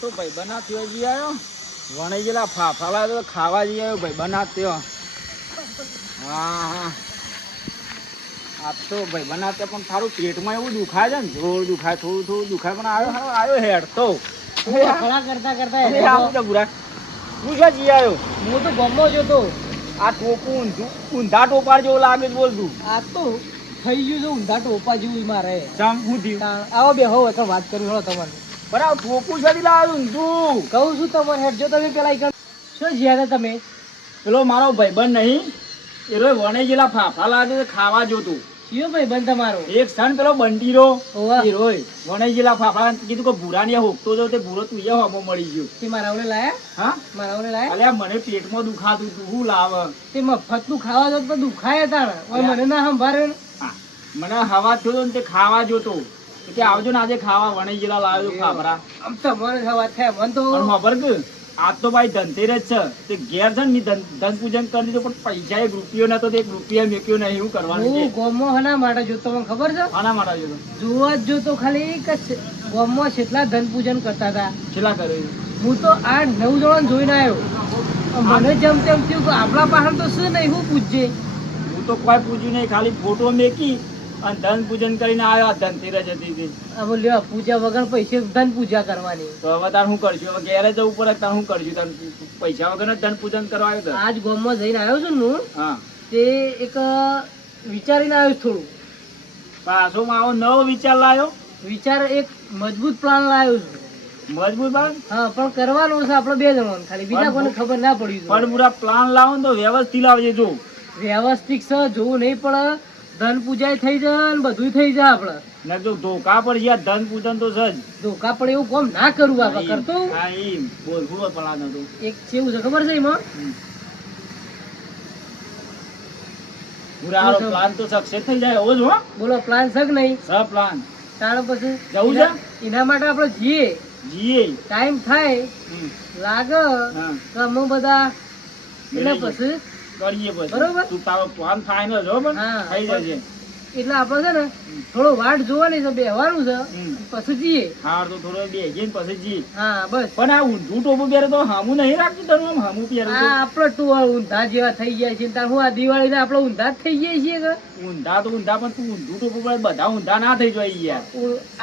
તો ભાઈ બનાતી હજી આવ્યો વણી ગયેલા ફાફાલા તો ખાવા જઈ આવ્યો ભાઈ બનાત્યો. હા હા આ તો ભાઈ બનાતે પણ થારું પેટમાં એવું દુખાય છે ને જોર દુખાય થોડું થોડું દુખાય પણ આવ્યો હેડ તો ખડા કરતા કરતા આવું તો બુરા હું ક્યાં જઈ આવ્યો હું તો ગમો જ હતો. આ ટોપું ઊંધા ટોપાર જેવું લાગે છે બોલતું આ તો થઈ ગયું છે ઊંધા ટોપા જેવું મારે. જમ હું થયું આવો બે હો એટલે વાત કરી હળો તમારે બરાબર ટોપું છડી લાવ્યું ઊંધું કહું છું તમારે હેડ જો તમે પેલા ઈ શું જ્યાં હતા તમે પેલો મારો ભાઈબંધ નહીં એ રોય વણે ગયેલા ફાફા લાગે ખાવા જોતું. કયો ભાઈ બંધ તમારો એક સણ પેલો બંટીરો ઓવા. એ રોય વણે ગયેલા ફાફા કીધું કે ભૂરાની હોકતો જો તે ભૂરો તું હમો મળી ગયો. તે મારા ઓલે લાયા હા મારા ઓલે લાયા અલ્યા મને પેટમાં દુખાતું તું હું લાવ તે મફત નું ખાવા જતો તો દુખાય તાણ ઓય મને ના સંભાળે ને. મને હવા થયો ને તે ખાવા જોતો કે આવજો ને આજે ખાવા વણી ગયેલા લાવ્યો ફાફરા. આમ તો મને સવાર થાય મન તો પણ ખબર કે આજ તો ભાઈ ધનતેરસ છે તે ઘેર છે ને ધન પૂજન કરી દીધું પણ પૈસા એક રૂપિયો નતો તે એક રૂપિયા મેક્યો નહીં એવું કરવાનું છે. હું ગોમો હના માટે જોતો મને ખબર છે આના માટે જોતો જોવા જ જોતો ખાલી કે ગોમમાં કેટલા ધન પૂજન કરતા હતા. છેલ્લા કર્યો હું તો 8-9 જણા જોઈને આવ્યો. મને જેમ તેમ થયું કે આપણા પાસે તો શું નહીં હું પૂછજે. હું તો કોઈ પૂછ્યું નહીં ખાલી ફોટો મેકી અને ધન પૂજન કરીને આવ્યો. ધનતેરસ હતી હવે લ્યો પૂજા વગર પૈસે ધન પૂજા કરવાની. તો હવે તાર શું કરશું હવે ઘેરે જવું પડે તાર શું કરશું તાર પૈસા વગર ધન પૂજન કરવા આવ્યો આજ ગોમમાં જઈને આવ્યો છું ને હું હા તે એક વિચારીને આવ્યો છું થોડું. પાછો આવો નવો વિચાર લાવ્યો વિચાર એક મજબૂત પ્લાન લાવ્યો છું. મજબૂત બાદ હા પણ કરવાનું છે આપણે 2 જણાને ખાલી બીજા કોઈને ખબર ના પડી જોઈએ. પણ પૂરા પ્લાન લાવો ને તો વ્યવસ્થિત લાવજે જો વ્યવસ્થિત છે જોવું નહીં પડે ધન પૂજા થઈ જાય ને બધું થઈ જાય આપડે. ને જો ધોકા પર જ્યાં ધન પૂજન તો છે જ ધોકા પડે એવું કોમ ના કરવું આપણે કરતો. હા ઈ બોલવું પ્લાન હતું એક કેવું છે ખબર છે એમાં પૂરા પ્લાન તો સક્સેસ થઈ જાય એવો જ હો. બોલો પ્લાન છે કે નહીં સ પ્લાન તાણ પછી જવું છે એના માટે આપણે જઈએ જીએ ટાઈમ થાય લાગે હા તો અમે બધા એટલે પછી કરીએ પછી બરોબર. તું તારો પ્લાન ફાઈનલ જો પણ હા. થઈ જશે. એટલે આપણે છે ને થોડો વાટ જોવાની છે બેહવાનું છે પછી જઈએ. હાર તો થોડો બેસીએ ને પછી જીએ. હા બસ પણ આ ઊંધું ટોપું પહેરે તો હામું નહીં રાખતું તને આમ હામું પહેરે આ આપણે તો ઊંધા જેવા થઈ ગયા છે તાર હું આ દિવાળી ને આપણે ઊંધા જ થઈ ગયા છીએ કે ઊંધા તો ઊંધા પણ તું ઊંધું ટોપું પહેરે બધા ઊંધા ના થઈ જાય યાર.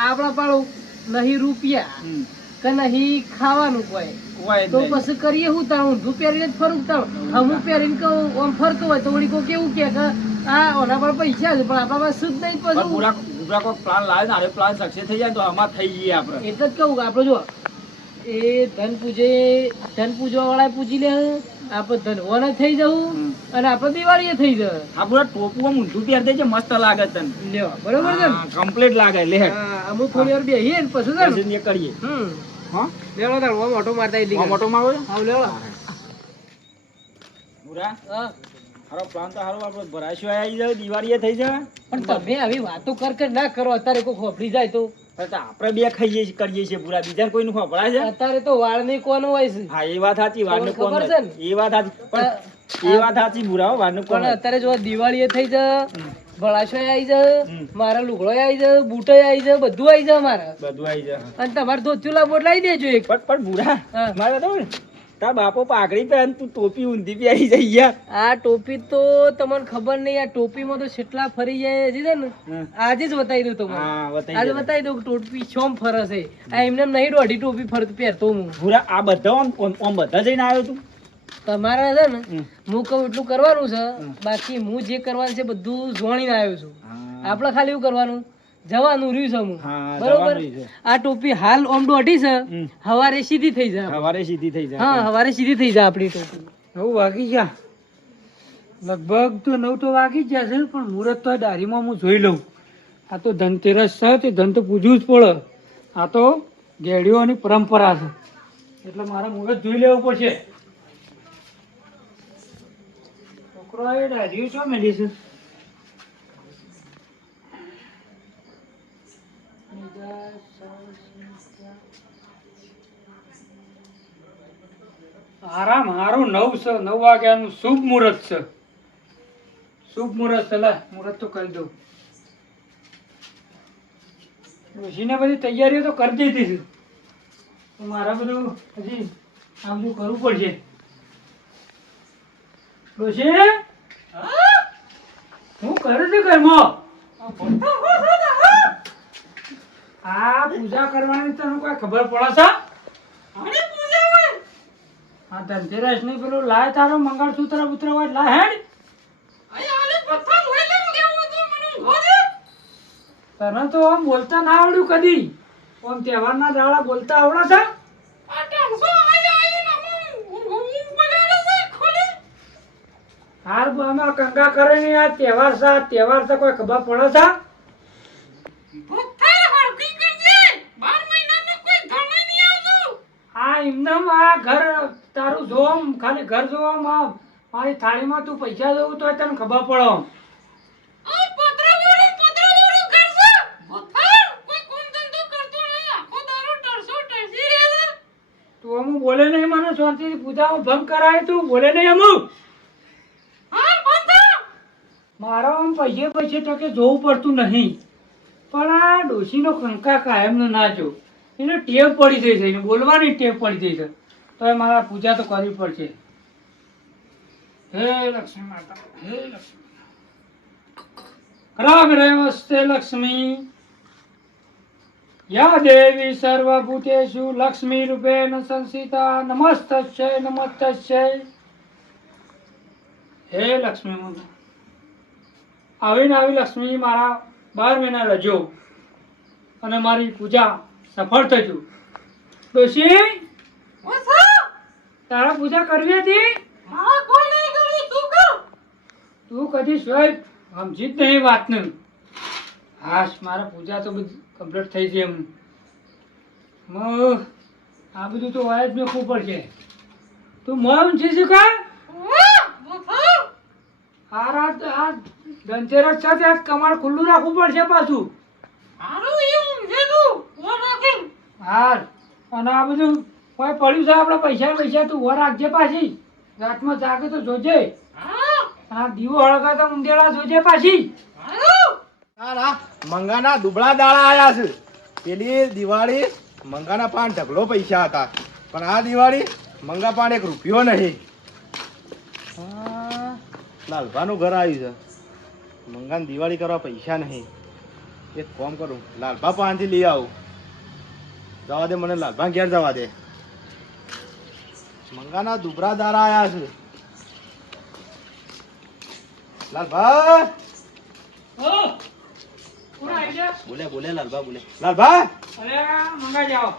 આપણા પાડું નહીં રૂપિયા કે નહીં ખાવાનું કોઈ કોઈ જ તો નહીં. પછી કરીએ હું તાર ઊંધું પહેરીને જ ફરું તાર હમું પહેરીને કહું આમ ફરતો હોય તો વળી કોઈ કેવું કે આ ઓના પર પૈસા છે પણ આપણા પાસે શુદ્ધ નહીં પણ પછી પૂરા કોઈ પ્લાન લાવે ને આ પ્લાન સક્સેસ થઈ જાય ને તો આમાં થઈ જઈએ આપણે. એટલે જ કહું કે આપણે જો એ ધન પૂજવા વાળા પૂછી લે આપણે ધનવાના થઈ જવું અને આપણે દિવાળીએ થઈ જવું. આ પૂરા ટોપું આમ ઊંધું પહેરી દેજે મસ્ત લાગે તને. લ્યો બરોબર છે ને કમ્પ્લીટ લાગે લે હા અમુક થોડી વાર બેહીએ ને પછી છે ને પછી એ કરીએ હા લેવડો તાર ઓમ ઓટો મારતા એટલી આ મોટો માં આવે આવ લેવડો પૂરા હા હારો પ્લાન તો હારો આપણે ભરાશું આવી જાય દિવાળીએ થઈ જાય. પણ તમે આવી વાતો કર ના કરો અત્યારે કોઈ ખોપડી જાય તો પણ તો આપણે બે ખાઈએ છીએ કરીએ છીએ પૂરા બીજા કોઈનું ખોપડા છે. અત્યારે તો વાળ નહીં કોનું હોય છે હા એ વાત સાચી વારને કોણ ખબર છે ને? એ વાત સાચી પણ એ વાત સાચી બુરા હો વારને કોણ પણ અત્યારે જો દિવાળીએ થઈ જાય ભળાશો આવી જાય મારા લુગડો આવી જાય બૂટો આવી જાય બધું આવી જાય મારા બધું આવી જાય. અને તમારે ધોતિયું બોટલાઈ દેજો એક પણ બુરા હા. મારે તો તાર બાપો પાઘડી પહેર તું ટોપી ઊંધી પહેરી જાય યાર. આ ટોપી તો તમને ખબર નહીં આ ટોપીમાં તો કેટલા ફરી જાય છે ને આજે જ બતાવી દઉં તમને હા બતાવી આજે દે. બતાવી દઉં કે ટોપી ચોમ ફરે છે આ એમને નહીં દોઢી ટોપી પહેરતો હું બુરા આ બધા આમ બધા જઈને આવ્યો તું. તમારે છે ને હું કહું એટલું કરવાનું છે બાકી હું જે કરવાનું છે બધું જોણીને આવ્યો છું આપણે ખાલી એવું કરવાનું જવાનું રહ્યું છે હું હા, બરોબર જવાનું છે. આ ટોપી હાલ ઓમ દોઢી છે હવારે સીધી થઈ જાય સવારે સીધી થઈ જાય. હા હવારે સીધી થઈ જાય આપણી ટોપી 9 વાગી ગયા લગભગ તો 9 તો વાગી જ જશે પણ મુહૂર્ત તો ડારીમાં હું જોઈ લઉં આ તો ધનતેરસ છે તે ધન તો પૂજવું જ પડે આ તો ગેડીઓની પરંપરા છે એટલે મારે મુહૂર્ત જોઈ લેવું પડશે છોકરો એ ડારીઓ શું મેલી છે આરામ હારું 9 છે 9 વાગ્યાનું શુભ મુહૂર્ત છે શુભ મુહૂર્ત છે મુહૂર્ત તો કરી દઉં ડોશીને બધી તૈયારીઓ તો કરી દીધી છે તો મારે બધું હજી આ બધું કરવું પડશે. ડોશી હું કરું છું ઘરમાં? આ પૂજા કરવાની તને કોઈ ખબર પડે છે? આ ધનતેરસ ની પેલું લાય તારો મંગળસૂત્ર પુત્ર હોય લાય હેડ. તને તો આમ બોલતા ના આવડ્યું કદી. આમ તહેવારના દાડા બોલતા આવડે છે? હાર અમે કંકા કરે ને આ તહેવાર છે, આ તહેવાર છે કોઈ ખબર પડે છે? આ એમનેમ આ ઘર તારું જોમ ખાલી ઘર જોવા મારી થાળીમાં તું પૈસા દઉં તો તને ખબર પડે. તું અમુક બોલે નહીં મને શાંતિથી પૂજામાં ભંગ કરાય તું બોલે નહીં અમુક. મારો આમ પૈસે ટકે જોવું પડતું નહીં પણ આ ડોશીનો કંકા કાયમનો ના જો એને ટેવ પડી ગઈ છે, એને બોલવાની ટેવ પડી ગઈ છે તો એ મારા પૂજા તો કરવી પડશે. હે લક્ષ્મી માતા, હે લક્ષ્મી રામ નમસ્તે લક્ષ્મી યા દેવી સર્વભૂતેષુ લક્ષ્મી રૂપેણ સંસ્થિતા નમસ્તસ્ય નમસ્તસ્ય. હે લક્ષ્મી માતા આવીને આવી લક્ષ્મી મારા 12 મહિના રજો અને મારી પૂજા સફળ થજો. ડોશી તારા પૂજા કરવી હતી? તું કદી સ્વયં સમજી જ નહીં વાતને. હાશ મારા પૂજા તો બધી કમ્પ્લીટ થઈ છે. એમ આ બધું તો વાય જ મેકવું પડશે. તું મોમ છે શું કા? આ ધનતેરસ છે ત્યાં કમાડ ખુલ્લું રાખવું પડશે પાછું. હાર અને આ બધું કોઈ પડ્યું છે આપણે પૈસા તું વાર રાખજે પાછી. રાતમાં જાગે તો જોજે. આ દીવો હળગાતા ઊંધેડા જોજે પાછી. મંગાના દુબળા દાડા આયા છે. પેલી દિવાળી મંગાના પાન ઢગલો પૈસા હતા પણ આ દિવાળી મંગા પાન 1 રૂપિયો નહીં. લાલભાનું ઘર આવ્યું છે, મંગાને દિવાળી કરવા પૈસા નહીં. એક કામ કરું લાલભા પાસેથી લઈ આવું. જવા દે મને લાલભા ઘેર જવા દે. મંગાના દુબળા દાડા આયા છે. લાલભા બોલે બોલે લાલભા બોલે. લાલભા અરે મંગા જાઓ.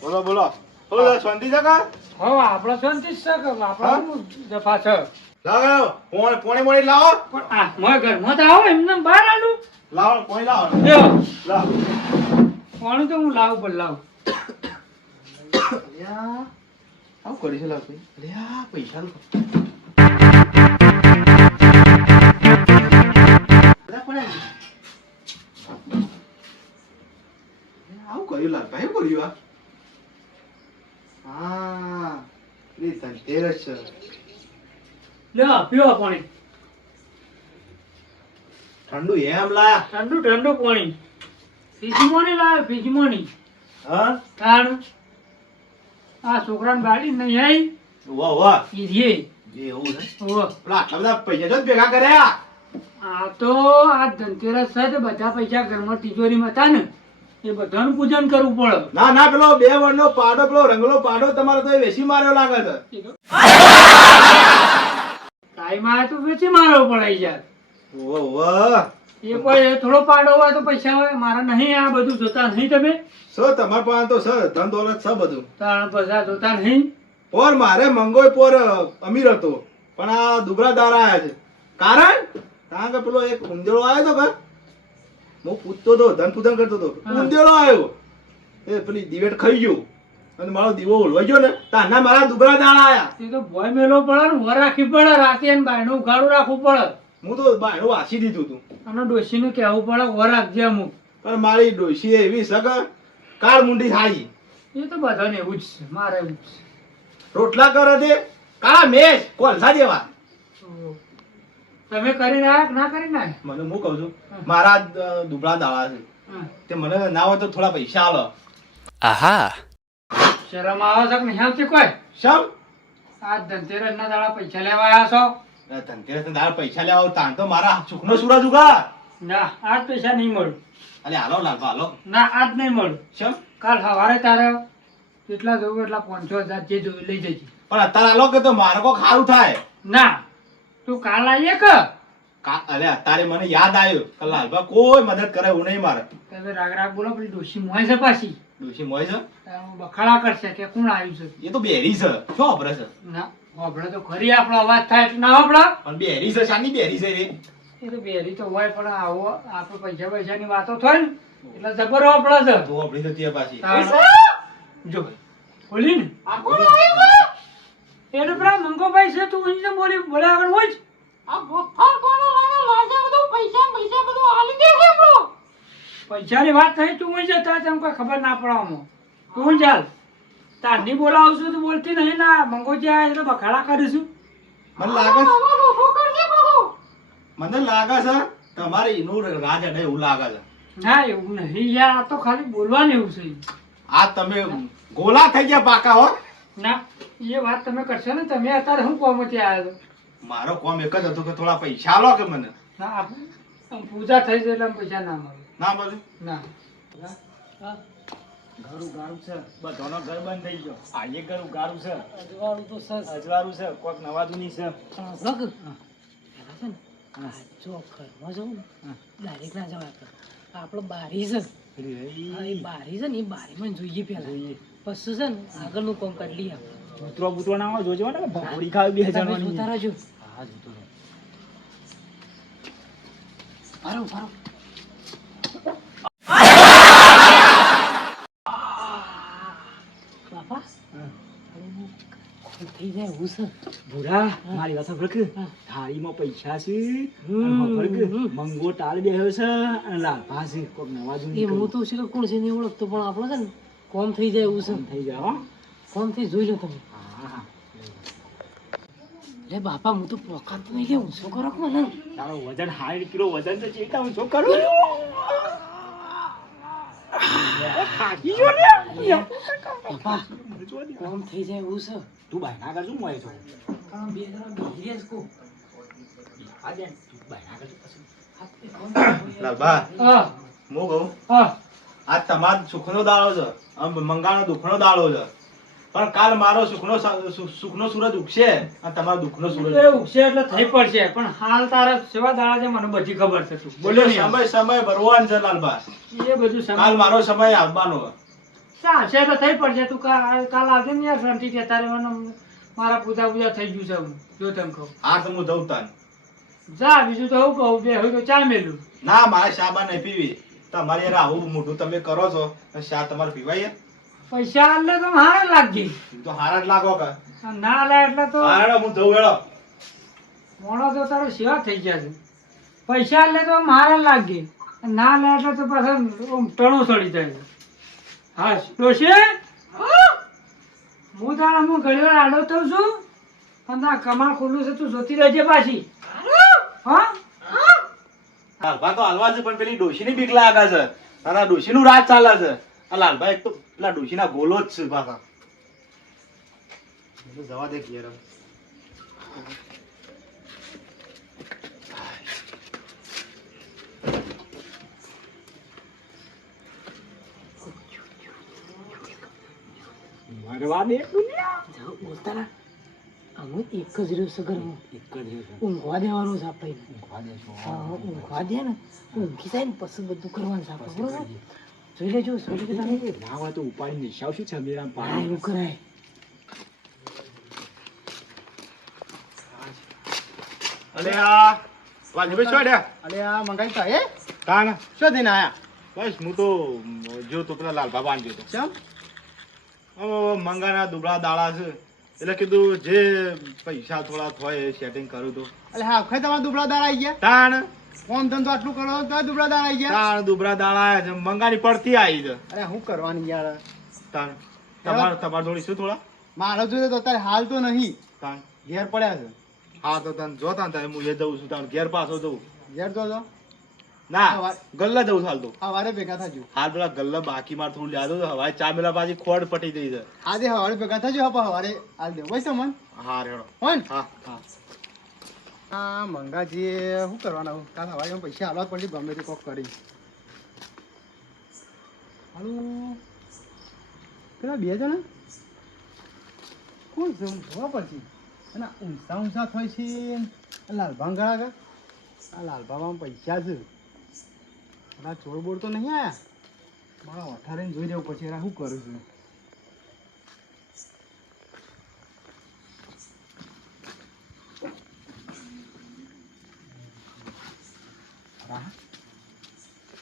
બોલો બોલો. બોલો શાંતિ છે કા? હો આપણે શાંતિ જ છે કે આપણે જફા છે. લાવો પોણી મોણી લાવો. પણ આ મોય ઘરમાં તો આવો એમને બહાર આલું. લાવો પોણી લાવો. લ્યો લાવો પાણી તો હું લાવું પણ લાવું. અલ્યા આવું કરી છે લાલભાઈ. અલ્યા પૈસા નું આવું કર્યું લાલભાઈ. એવું કર્યું હા ધનતેરસ છે. લ્યો પીવો પાણી. ઠંડુ એમ લાયા. ઠંડુ પાણી. ફ્રીજમાં લાવે ફ્રીજમાં. હા તાણ આ છોકરાને બાળી નહીં આવી વાહ વાહ ઈ રે. જે એવું છે ઓહો પેલા આટલા બધા પૈસા તો ભેગા કર્યા. આ તો આ ધનતેરસ છે તે બધા પૈસા ઘરમાં તિજોરીમાં હતા ને એ બધાનું પૂજન કરવું પડે. ના ના પેલો 2 વર્ષનો પાડો પેલો રંગલો પાડો તમારો તો વેચી માર્યો લાગે છે. ટાઈમ આવે તો વેચી મારવો પડે યાર. વાહ એ કોઈ થોડો પાડો હોય તો પૈસા હોય. મારા નહીં આ બધું જોતા નહીં તમે. સર તમાર પાસે તો સર ધન દોલત છે બધું. તાણ પૈસા જોતા નહીં. પોર મારે મંગોય પોર અમીર હતો પણ આ દુબળા દારા આયા છે. કારણ કે પેલો એક ઉંદેડો આવ્યો તો કે હું પૂછતો તો ધન પૂજન કરતો તો ઉંદેડો આવ્યો એ પેલી દિવેટ ખાઈ ગયો અને મારો દીવો ઓલવાઈ ગયો ને તાના મારા દુબળા દાડા આયા. એ તો ભોય મેલો પડે ને વર રાખવી પડે રાતે ને બાયનું ઉઘાડું રાખવું પડે. હું તો બાયણું વાસી દીધું તું અને ડોશીનું કહેવું પડે વર રાખજે અમુક. પણ મારી ડોશી એવી સગ કાળ મુંડી થાળી. એ તો બધાને એવું જ છે. મારે એવું જ છે. રોટલા કરે તે કાળા મેચ કોલસા જેવા. તમે કરી નાખ ના કરી નાખ. મને હું કહું છું મારા દુબળા દાડા છે તે મને ના હોય તો થોડા પૈસા આલો. શરમ આવે છે કે નહીં આવતી કોઈ? શમ આ ધનતેરસના દાડા પૈસા લેવા આવ્યા છો? ધનતેરસ દાળ પૈસા લેવા આવું તાણ તો મારા સુખનો સૂરજ ઉગા. ના આજ પૈસા નહીં મળે. અલે હાલો લાલબા હાલો. ના આજ નહીં મળે. શમ કાલ સવારે તારે કેટલા જોવું એટલા 5,000 જે જોયું લઈ જજે. પણ અત્યારે હાલો કે તો મારે કોક સારું થાય. ના તું કાલ આવીએ કે અલે અત્યારે મને યાદ આવ્યું કે લાલબા કોઈ મદદ કરે એવું નહીં મારે. તમે રાગ રાગ બોલો પેલી ડોશી મોય છે પાછી ડોશી મોય છે બખાડા કરશે કે કોણ આવ્યું છે. એ તો બેરી છે શું વાપરે છે? ના હોભળે તો ખરી આપણો અવાજ થાય એટલે ના હોભળે. પણ બેરી છે શાની બેરી છે રે? એ તો બેરી તો હોય પણ આવો આપણે પૈસા પૈસાની વાતો થાય ને એટલે જબર હોભળે છે. તો આપણી તો ત્યાં પાછી જો બોલી ને એનો પેલા મંગોભાઈ છે તું અહીં બોલી બોલે આગળ હોય જ. પૈસાની વાત થઈ તું અહીં જતા તને કોઈ ખબર ના પડવામાં તું ચાલ તારની બોલાવશું તો બોલતી નહીં ના મંગોજી આ એટલે બખાડા કરીશું. મને લાગે મને લાગે છે તમારે એનું રાજ અડે એવું લાગે છે. ના એવું નહીં યાર આ તો ખાલી બોલવાનું એવું છે. આ તમે ગોલા થઈ ગયા પાકા હો. ના એ વાત તમે કરશો ને તમે અત્યારે હું કોમથી આવ્યો હતો. મારો કોમ એક જ હતો કે થોડા પૈસા આલો કે મને. ના આમ પૂજા થઈ જાય એટલે પૈસા ના મળે. ના બોલે ના ઘરું ગારું છે બધાનો ઘર બંધ થઈ ગયો. આજે ઘરું ગારું છે અજવાળું તો સર અજવાળું છે કોઈક નવાજુની છે. લગ પેલા છે ને જો ઘરમાં જવું ને ડાયરેક્ટ ના જવાય આપણે બારી છે હા એ બારી છે ને એ બારીમાં જોઈએ પેલા પછી છે ને આગળનું કામ કરી લઈએ આપણે. બૂતરો બૂતરો ના હોય જોજો ને ભોળી ખાવી 2000 તમે જોતા રહેજો. હા જોતો રહો. ભરો ભરો બાપા થઈ જાય હું છે ભૂરા મારી વાત સાંભળ કે થાળીમાં પૈસા છે અને સાંભળ કે મંગો ટાળ બેહ્યો છે અને લાભા છે કોઈક નવાજુની એ હું તો છે કે કોણ છે નહીં ઓળખતો પણ આપણે છે ને કોમ થઈ જાય એવું છે. થઈ જાય હો. કોમ થી જોઈ લો તમે. હા હા લે બાપા હું તો પોકાત નહીં લે હું શું કરો મને તારો વજન 60 કિલો વજન છે ચેટા હું શું કરું થાકી જો લે બાપા કોમ થઈ જાય એવું છે. તું બાયના કરજો મોય છો કારણ બે જણા બેહી જ કો આજે તું બાયના કરજો પછી લાલબા હા હું કહું હા આ તમારો સુખનો દાડો છે આમ મંગાનો દુઃખનો દાડો છે પણ કાલ મારો સુખનો સૂરજ ઉગશે અને તમારો દુઃખનો સૂરજ એ ઉગશે એટલે થઈ પડશે પણ હાલ તારા સેવા દાડા છે મને બધી ખબર છે તું બોલ્યો નહીં આમ. સમય ભરવાન છે લાલબા. એ બધું કાલ સમજ મારો સમય આવવાનો ચાલશે તો થઈ પડશે તું કાલ આવજે ને યાર શાંતિ કે તારે મને મારા પૂજા થઈ ગયું છે હું જો તેમ કહું આ તો હું જઉં તાન. જા બીજું તો હું કહું બે હોય તો ચા મેલું ના મારે શા બા નહીં પીવી તમારે યાર આવું મોટું તમે કરો છો તો શા તમારે પીવાય પૈસા આલે તો હારે લાગી તો હારા જ લાગો કે ના લે એટલે તો હારા હું જઉં હેડો. મોણો તો તારો સેવા થઈ ગયા છે પૈસા આલે તો મારે લાગી ના લે એટલે તો પાછો ટણું ચડી જાય છે. હા ડોશી હું તારા હું ઘણી વાર આડો થઉં છું અને આ કમાણ ખુલ્લું છે તું જોતી રહેજે પાછી હા લાલભા તો હાલવા છે પણ પેલી ડોશીની બીક લાગે છે તારા ડોશીનું રાજ ચાલે છે આ લાલભા એક તો પેલા ડોશીના ગોલો જ છે પાછા. જવા દે ઘેર હવે. મરવા દે બોલતા ના અમે એક જ રહ્યો છે ઘરમાં એક જ રહ્યો ઊંઘવા દેવાનું છે આપણે ઊંઘવા દેશો. હા, ઊંઘવા દે ને ઊંઘી જાય ને પછી બધું કરવાનું છે આપણે બરોબર જોઈ લેજો જોઈ લેજો તમે. ના હોય તો ઉપાડી નિશાવશું છબીરામ હા પાણી એવું કરાય અલે આ વાલજીભાઈ શું હેડ્યા? અરે આ મંગાઈ તા એ તાણ શું થઈને આયા બસ હું તો જો તો પેલા લાલભા બાંધ્યો તો ચમ મંગાના દુબળા દાડા છે એટલે કીધું જે પૈસા થોડા થાય સેટિંગ કરું તો અરે હા વખત તમારા દુબળા દાળ આવી ગયા તાણ કોમ ધંધો આટલું કરો તો દુબળા દાળ આવી ગયા તાણ દુબળા દાડા આયા છે મંગાની પડતી આવી છે અરે હું કરવાની યાર તાણ તમાર જોડી શું થોડા મારો જોઈએ તો અત્યારે હાલ તો નહીં તાણ ઘેર પડ્યા છે હા તો તને જોતા ને હું એ જઉં છું તાણ ઘેર પાછો જઉં ઘેર તો જો ના હવા- ગલ્લા જવું હાલ તો હવારે ભેગા થજો હાલ પેલા ગલ્લા બાકી માર થોડું લ્યા દો હવારે ચા મેલા પાછી ખોડ પટી જઈ છે આજે હવારે ભેગા થજો હા પણ હવારે હાલ દેવો ભાઈ તમને હા રેડો હોન હા હા આ મંગાજી શું કરવાના હું કાલ હવારે એમ પૈસા હાલવા જ પડશે ગમે તે કોક કરી હાલું પેલા બે જણા કોણ છે હું જોવા પડશે અને ઊંચા ઊંચા થાય છે લાલભાંગ ગળા આ લાલભામાં પૈસા છે આ ચોર બોર તો નહીં આયા મારા અઠારે જોઈ દેવું પછી એરા શું કરું છું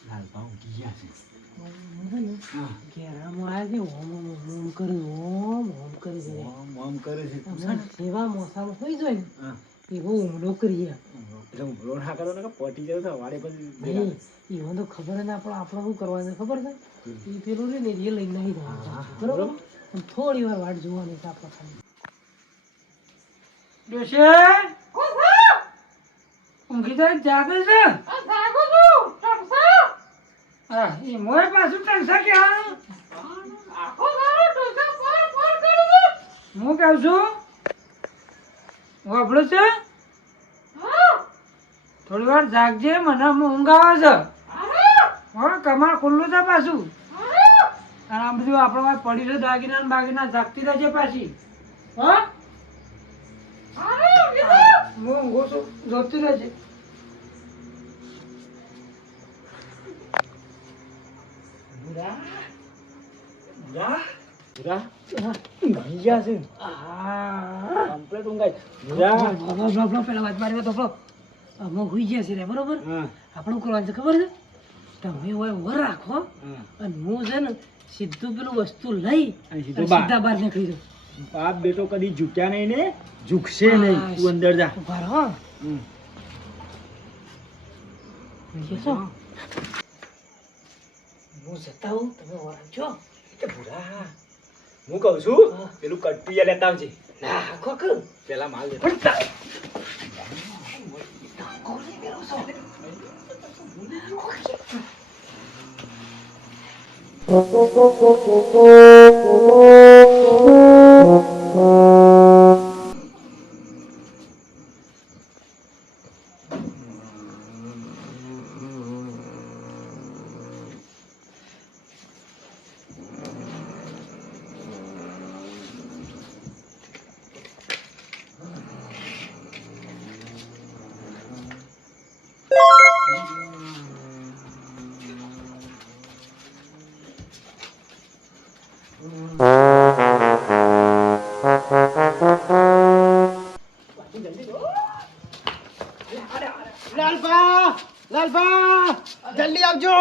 લાલબા ઊંઘી ગયા છે ઘેરામાં આવ્યા છે, ઓમ ઓમ ઓમ કરે, ઓમ ઓમ કરે છે. ઓમ કરે છે આમ છે ને, સેવા મોસામાં હોઈ જાય ને, હા એવો હુમલો કરીએ. એટલે ઊંઘરો ના કરો ને કે પટી જાવ તો વાડે પછી નહીં, એવો તો ખબર જ ના પડે આપણે શું કરવાનું છે ખબર છે? એ પેલું રે ને એ લઈને નહીં જવાનું. બરોબર? અને થોડી વાર વાટ જોવાની છે આપણે ખાલી. ડોશે ઊંઘી જાય જાગે છે? હા, એ મોય પાછું ટણસા કે હા? હું કહું છું વાપરો છે? થોડી વાર જાગજે, મને ઊંઘ આવે છે. હા, કમાર ખુલ્લું છે પાછું. અને આમ બધું આપણે વાત પડી છે દાગીના ને બાગીના, જાગતી રહેજે પાછી. હા, હું ઊંઘું છું, જોતી રહેજે. બરોબર, આપણું કરવાનું છે ખબર છે? તમે હોય ઉભા રાખો અને હું છે ને સીધું પેલું વસ્તુ લઈ અને સીધા બહાર નીકળી જાઉં. બાપ બેટો કદી ઝૂક્યા નહીં ને ઝૂકશે નહીં. તું અંદર જા. ઉભા રહો. જશો? હું જતા હું, તમે વાંચો. હું કહું છું પેલું કટ્ટિયા લેતા આવજે. ના, કોક પેલા માલ લેતા લાલભા લાલભા જલ્દી આવજો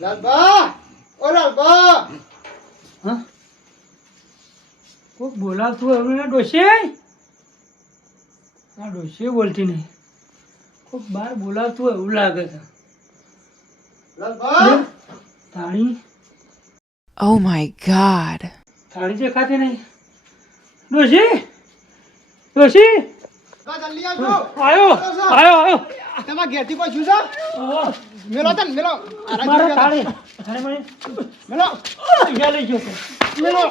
લાલભા ઓ લાલભા હા, કોક બોલાવતું એવું ને ડોશે? આ ડોશે બોલતી નહીં, કોક બહાર બોલાવતું એવું લાગે છે. લાલભા થાળી Oh my god. થાળી દેખાતી નહીં. ડોશી, ડોશી, જલ્દી આવજો આયો આયો આયો. તમારા ઘેરથી કોઈ શું છે ઓહો, મેલો તન મેલો મારા થાળી થાળી મળી. મેલો પૈસા લઈ ગયો છે, મેલો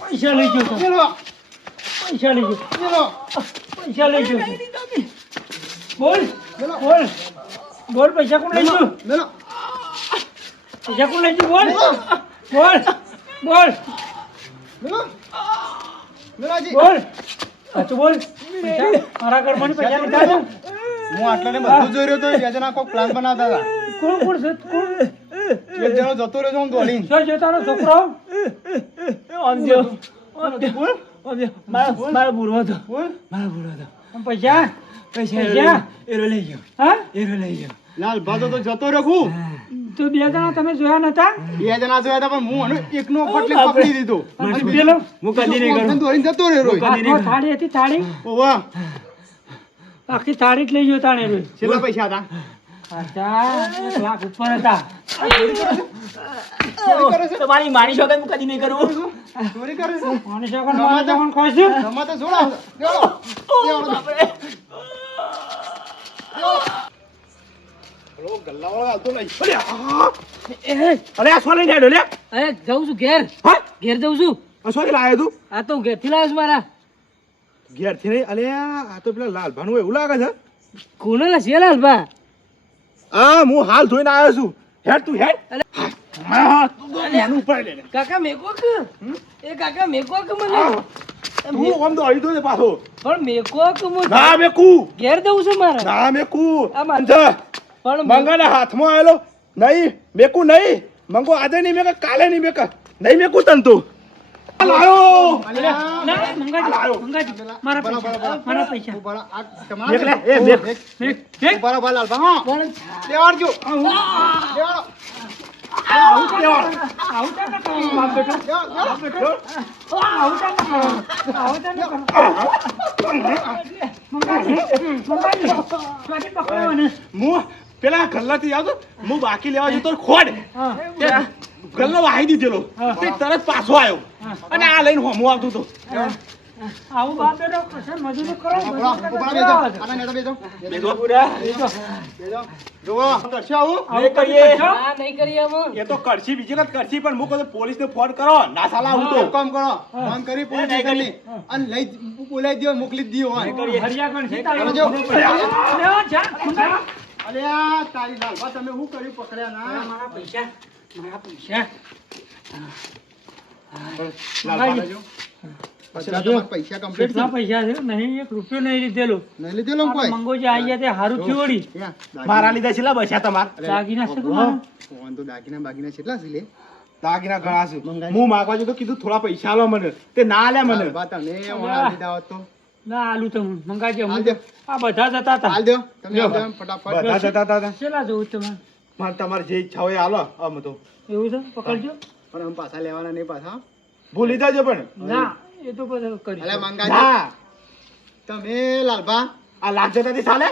પૈસા લઈ ગયો છે, મેલો પૈસા લઈ ગયો, મેલો પૈસા લઈ ગયો છે. બોલ મેલો બોલ બોલ, પૈસા કોણ લઈ ગયું? મેલો પૈસા કોણ લઈ ગયું? બોલ બોલ બોલ મેલો મેલોજી બોલ, સાચું બોલ. પૈસા મારા ઘરમાંથી પૈસા લીધા છે? હું આટલાને બધું જોઈ રહ્યો તો બે જણા કોઈ પ્લાન બનાવતા હતા કોણ કોણ છે? કોણ? એક જણો જતો રહ્યો છે આમ દોડીને શું છે તારો છોકરો? મારા બુરવો હતો. બોલ મારા બુરવો હતો. આમ પૈસા પૈસા એરો લઈ ગયો. હા, એરો લઈ ગયો. લાલભા તો જતો રહ્યો હું તો બે જણા તમે જોયા નતા? બે જણા જોયા હતા પણ હું અને એકનો પટલે પકડી દીધો અને પેલો હું કદી નહીં કરું. દોડીને જતો રહ્યો રોય. આખો થાળી હતી, થાળી ઓવા આખી થાળી જ લઈ ગયો તાણે રોય. કેટલા પૈસા હતા અચ્છા, 1 લાખ ઉપર હતા. ચોરી કરે છે તમારી માની શોખ હું કદી નહીં કરું. ચોરી કરે છે કોની શકન મારે જવાનું ખોય છે? રમા તો જોડા દેવો ગલ્લાવાળો આવતો નહીં. એ અરે આ શું લઈને આવ્યો લે? અરે જાઉં છું ઘેર હા? ઘેર જાઉં છું આ શું લઈને આવ્યો તું? આ તો ઘેરથી લાવ્યો છું મારા ઘેરથી નહીં? અલે આ તો પેલા લાલભાનું એવું લાગે છે. કોને લસી લાલબા હા હું હાલ ધોઈને આવ્યો છું. હેડ તું હેડ. અલે. હા, તું તો એનું ઉપાડી લે લે. કાકા મેકો કે એ કાકા મેકો કે મને હું આમ તો આવી દો ને પાછો. પણ મેકો કે હું ના મેકુ. ઘેર જવું છે મારે ના મેકુ. આ માં- સમજ? પણ મંગાના હાથમાં આવેલો નહીં મેકુ નહીં. મંગો આજે નહીં મેકા કાલે નહીં મેકા નહીં મેકુ તન તું. લાયો. ના, મંગાજી, મારા પૈસા મારા પૈસા ઉભા રહો. આ મેક તમારા લે એ મેક. ઉભા રહો, ભાઈ લાલભા. હા. પણ લેવાડજો. લેવાડો. આવું કેવા? આવું ચાલ ના કરો બાપ બેટો લેવાડો, લેવાડો. આવું ચાલ ના કરો આવું ચાલ ના કરો મંગાજી સ્વાદી પકડો ને હું પેલા ગલ્લાથી આવતો હું બાકી લેવા જતો ખોડ હા તે ગલ્લો વાહી દીધેલો તે તરત પાછો આવ્યો અને આ લઈને હોમું આવતું હતું. આવું બાપ બેટો કશે મજૂરી કરો ઉભા રહો, ઉભા રહો, બેસો. આના નેતા બેસો. બેસો પૂરા. બેસો. જુઓ, કરશો આવું? નહીં કરીએ. ના નહીં કરીએ અમે એ તો કરશી બીજી વખત કરશી પણ હું કહું પોલીસને ફોન કરો ના સાલા આવું એક તો કામ કરો. ફોન કરી પોલીસ સ્ટેશનની અને લઈ બોલાવી દ્યો, મોકલી જ દ્યો. હા. હરિયા ગણ છે કરજો. લેવા જા મંગા અરે આ તારી લાલભા તમે શું કર્યું પકડ્યા ના? મારા પૈસા મારા પૈસા લાલભાઈ મંગાજી બધા તમારા પૈસા complete કેટલા છે? પૈસા છે નહીં એક રૂપિયો નહીં લીધેલો નહીં લીધેલો ને કોઈ? મંગોજી આવી ગયા તે હારું થયું વળી ત્યાં, મારા લીધે છેલ્લા બસ્યા તમાર દાગીના છે તમારા ફોન તો દાગીના બાગીના કેટલા છે લે? દાગીના ઘણા છે મંગાઈ. હું માગવા જતો કીધું થોડા પૈસા આલો મને તે ના આલ્યા મને લાલભા તમે ઓણા લીધા હોત તો ના આલુ તો મંગાજી હાલ દો. આ બધા જતા હતા હાલ દો તમે લ્યો. હાલ દો, ફટાફટ. બધા જતા હતા છેલ્લા જવું તમે મારે તમારે જે ઈચ્છા હોય એ આલો આમ તો એવું છે પકડજો પણ આમ પાછા લેવાના નહીં પાછા. ભૂલી જાજો પણ ના એ તો બધા અલે કરી મંગાજી, ના તમે લાલભા આ લાખ જતાથી ચાલે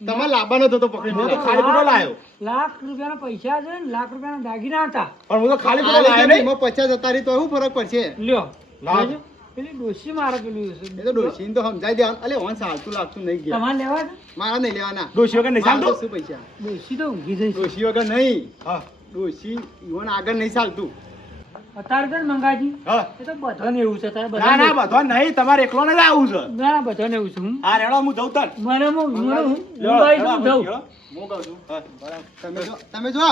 તમે લાવવાનો તો પકડી હું તો લીધો. ખાલી ખોટો લાયો લાખ રૂપિયાના પૈસા છે ને લાખ રૂપિયાના દાગીના હતા પણ હું તો ખાલી આ ખોટો લઈ લાયો જાઓ, નહીં એમાં 50 જતા રહી તો શું ફરક પડશે? લ્યો લાવ. લેજો. પેલી ડોશી મારે પેલું એ તો ડોશીને તો સમજાઈ દેવાનું. અલે ઓન સાલતું લાગતું નહીં ગયા. તમારે લેવા છે? મારા નહીં લેવાના. ડોશી વગર નહીં મારા તો ચાલતું શું પૈસા? ડોશી તો ઊંઘી જઈ છે. ડોશી વગર નહીં. હા ડોશી ઈવન આગળ નહીં ચાલતું. અત્યારે તો ને મંગાજી હા એ તો બધાને એવું છે તારે ના ના બધાને બધો નહીં તમારે એકલો ને જ આવું છે ના બધાને એવું છે હું હા રેડો હું જઉં તર મને હું લેડો, બાઈ લેડો, જાઉં લેડો. હું કહું છું. હા, તમે જો તમે જો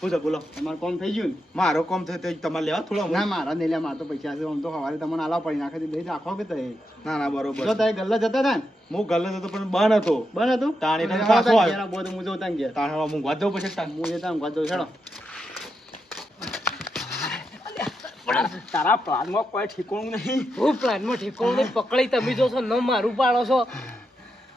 શું છે બોલો તમારું કોમ થઈ ગયું ને? મારો કોમ થયો તો તમારે લેવા થોડો ના મારા નહીં લે, મારા તો પૈસા છે. આમ તો સવારે તમને આલા પડી નાખે દઈ રાખો કે તઈ. ના ના બરોબર જો તારે ગલ્લા જતા હતા ને હું ગલ્લો હતો પણ બંધ હતો બન હતું તાણી તને તો પાછો લેવા આવ્યો. હતા ઘેર, હું જઉં ત્યાં ઘેર. તાણ હું વાંચો પછી તાણ. હું જતા હું ગાજો છેડો. તારા પ્લાનમાં કોઈ ઠીકોણું નહીં. હું પ્લાનમાં ઠેકાણું નહીં પકડી તમે જો છો ન મારું પાડો છો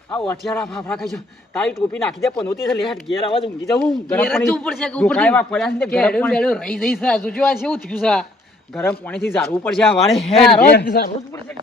આ વઠિયાળા ફાફડા ખાઈ છો. તારી ટોપી નાખી દે પનોતી છે લેટ ઘેર આવા ઊંઘી જાઉં. ઘેર જ જવું પડશે કે ઉપર દુખાવા પડ્યા છે ને ગરમ કેડું પાણી- બેડું રહી જઈશ આ જોજો આ કેવું થયું છે આ? ગરમ પાણીથી ઝાડવું પડશે આ વાળે હેડ આ રોજ ઘેર. રોજ પડશે